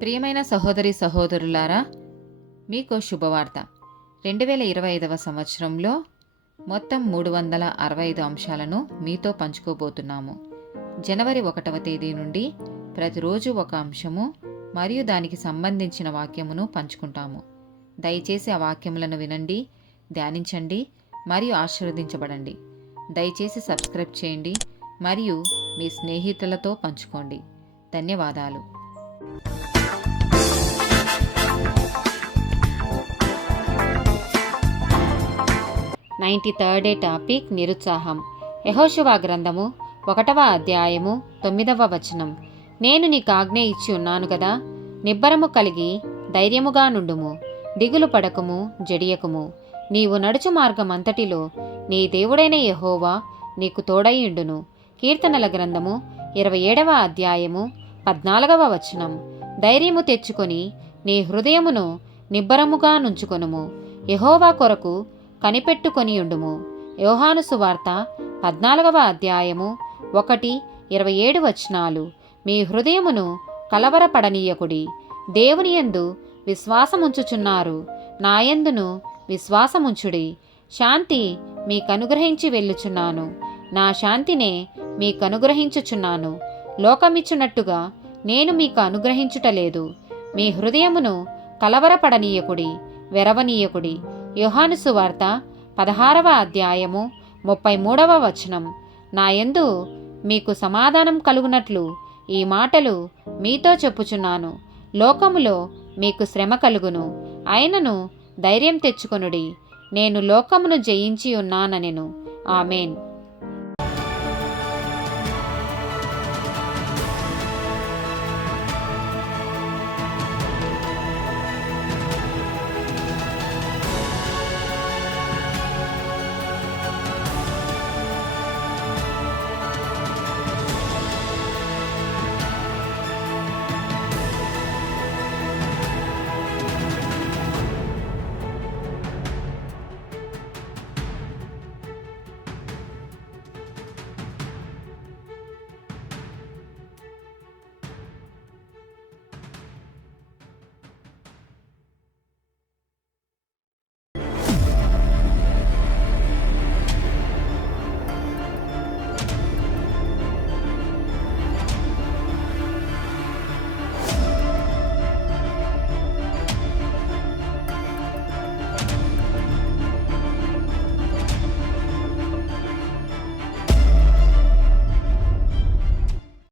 ప్రియమైన సహోదరి సహోదరులారా, మీకు శుభవార్త. 2025 సంవత్సరంలో మొత్తం 365 అంశాలను మీతో పంచుకోబోతున్నాము. జనవరి 1వ తేదీ నుండి ప్రతిరోజు ఒక అంశము మరియు దానికి సంబంధించిన వాక్యమును పంచుకుంటాము. దయచేసి ఆ వాక్యములను వినండి, ధ్యానించండి మరియు ఆశీర్వదించబడండి. దయచేసి సబ్స్క్రైబ్ చేయండి మరియు మీ స్నేహితులతో పంచుకోండి. ధన్యవాదాలు. 93rd టాపిక్ నిరుత్సాహం. యెహోషువ గ్రంథము 1వ అధ్యాయము 9వ వచనం. నేను నీకు ఆజ్ఞ ఇచ్చి ఉన్నాను కదా, నిబ్బరము కలిగి ధైర్యముగా నుండుము, దిగులు పడకము, జడియకుము. నీవు నడుచు మార్గమంతటిలో నీ దేవుడైన యెహోవా నీకు తోడైయుండును. కీర్తనల గ్రంథము 27వ అధ్యాయము 14వ వచనం. ధైర్యము తెచ్చుకొని నీ హృదయమును నిబ్బరముగా నుంచుకొనుము, యెహోవా కొరకు కనిపెట్టుకొనియుండుము. యోహాను సువార్త 14వ అధ్యాయము 1-27 వచనాలు. మీ హృదయమును కలవరపడనీయకుడి, దేవుని యందు విశ్వాసముంచుచున్నారు, నాయందును విశ్వాసముంచుడి. శాంతి మీకనుగ్రహించి వెళ్ళుచున్నాను, నా శాంతినే మీకనుగ్రహించుచున్నాను. లోకమిచ్చునట్టుగా నేను మీకు అనుగ్రహించుటలేదు. మీ హృదయమును కలవరపడనీయకుడి, వెరవనీయకుడి. యోహాను సువార్త 16వ అధ్యాయము 33వ వచనం. నాయందు మీకు సమాధానం కలుగునట్లు ఈ మాటలు మీతో చెప్పుచున్నాను. లోకములో మీకు శ్రమ కలుగును, అయినను ధైర్యం తెచ్చుకొనుడి, నేను లోకమును జయించి ఉన్నాననెను. ఆమేన్.